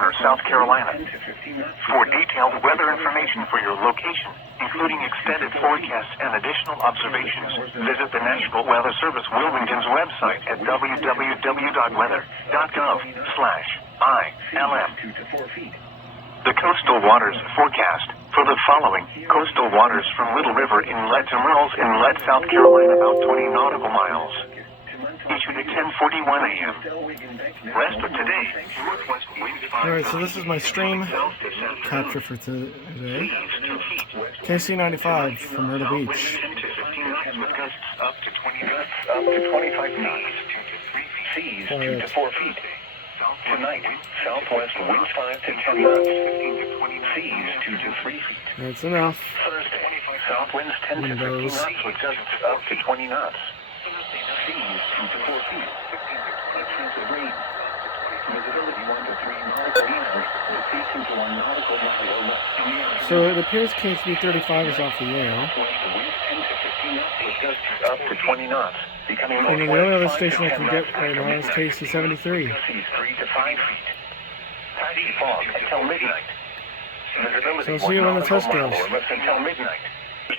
or South Carolina. For detailed weather information for your location, including extended forecasts and additional observations, visit the National Weather Service Wilmington's website at www.weather.gov/ILM. The Coastal Waters Forecast. For the following, coastal waters from Little River Inlet to Myrtle's Inlet, South Carolina, about 20 nautical miles. Issued at 10:41 a.m. Rest of today, northwest winds 5. Alright, so this is my stream capture for today. KC95 from Myrtle Beach. 10 to 15 knots with gusts up to 20 knots, up to 25 knots, 2 to 3 feet. Seas 2 to 4 feet. Tonight, southwest winds 5 to 10 knots, 15 to 20 seas 2 to 3 feet. That's enough. Thursday, south winds 10 to 15 knots with gusts up to 20 knots. Seas 2 to 4 feet, 15 to 20 feet of rain. Visibility 1 to 3 nautical miles, the sea 2 to 1 nautical mile. So it appears KC35 is off the air. Winds 10 to 15 knots with gusts up to 20 knots. And the only other station I can get right now is KC73. 3 to 5 feet. Patchy fog until midnight. So see you when the test goes. Until midnight.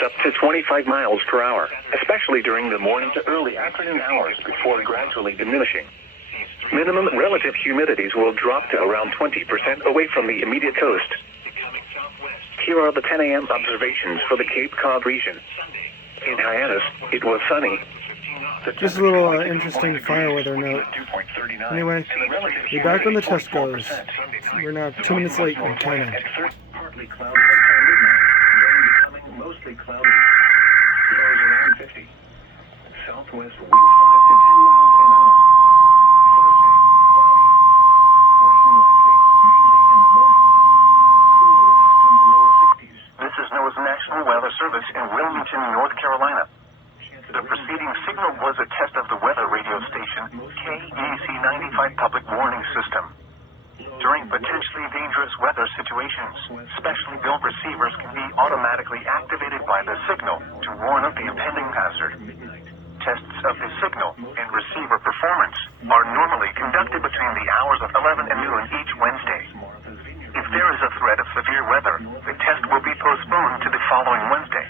Up to 25 miles per hour, especially during the morning to early afternoon hours before gradually diminishing. Minimum relative humidities will drop to around 20% away from the immediate coast. Here are the 10 a.m. observations for the Cape Cod region. In Hyannis, it was sunny. Just a little interesting fire weather note. Anyway, be back when the test goes. We're now 2 minutes late on China. Partly cloudy until midnight, then becoming mostly cloudy. Lows around 50. Southwest wind 5 to 10 miles an hour. Thursday, cloudy. Rain likely, mainly in the morning. Cooler in the lower 60s. This is NOAA's National Weather Service in Wilmington, North Carolina. The preceding signal was a test of the weather radio station KEC95 public warning system. During potentially dangerous weather situations, specially built receivers can be automatically activated by the signal to warn of the impending hazard. Tests of the signal and receiver performance are normally conducted between the hours of 11 and noon each Wednesday. If there is a threat of severe weather, the test will be postponed to the following Wednesday.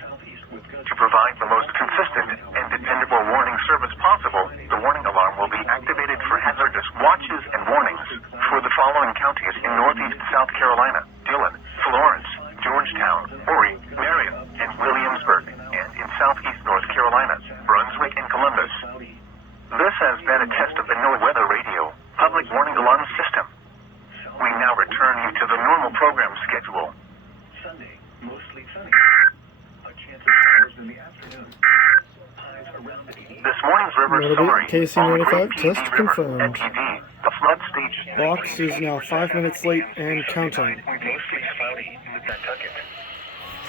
To provide the most consistent and dependable warning service possible, the warning alarm will be activated for hazardous watches and warnings for the following counties in northeast South Carolina: Dillon, Florence, Georgetown, Horry, Marion, and Williamsburg, and in southeast North Carolina, Brunswick and Columbus. This has been a test of the NOAA Weather Radio public warning alarm system. We now return you to the normal program schedule. Sunday, mostly sunny. This morning's river summary. KC95 test confirmed. The flood stage Box is now 5 minutes late and counting. mostly cloudy in Nantucket.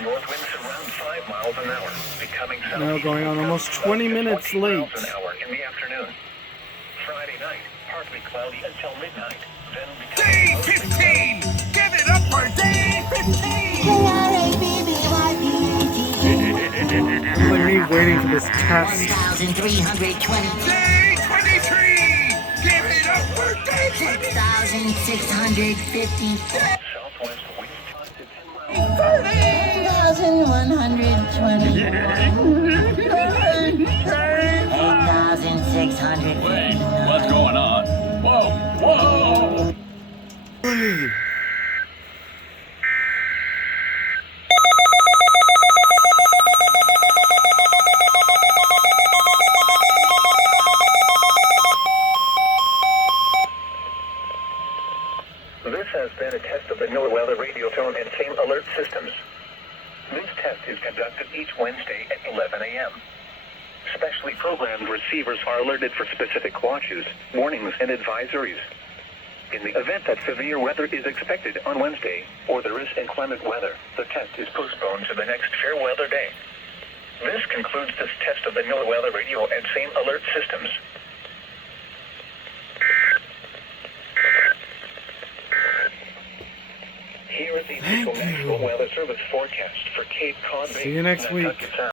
North winds around 5 miles an hour, becoming Now going on almost 20 minutes late. miles an hour in the afternoon. Friday night, partly cloudy until midnight, then Day 15! Give it up for Day 15! Like me waiting for this test. 1,320. Day 23! Give it up for Day 23! 6,650. southwest winds 5 to 10 miles. 1,120. 8,650. What's going on? Whoa! This has been a test of the NOAA Weather Radio Tone and Same Alert systems. This test is conducted each Wednesday at 11 a.m. Specially programmed receivers are alerted for specific watches, warnings, and advisories. In the event that severe weather is expected on Wednesday, or there is inclement weather, the test is postponed to the next fair weather day. This concludes this test of the NOAA Weather Radio and Same Alert systems. Here is the official National Weather Service forecast for Cape Cod Bay. See you next week. Nantucket Sound.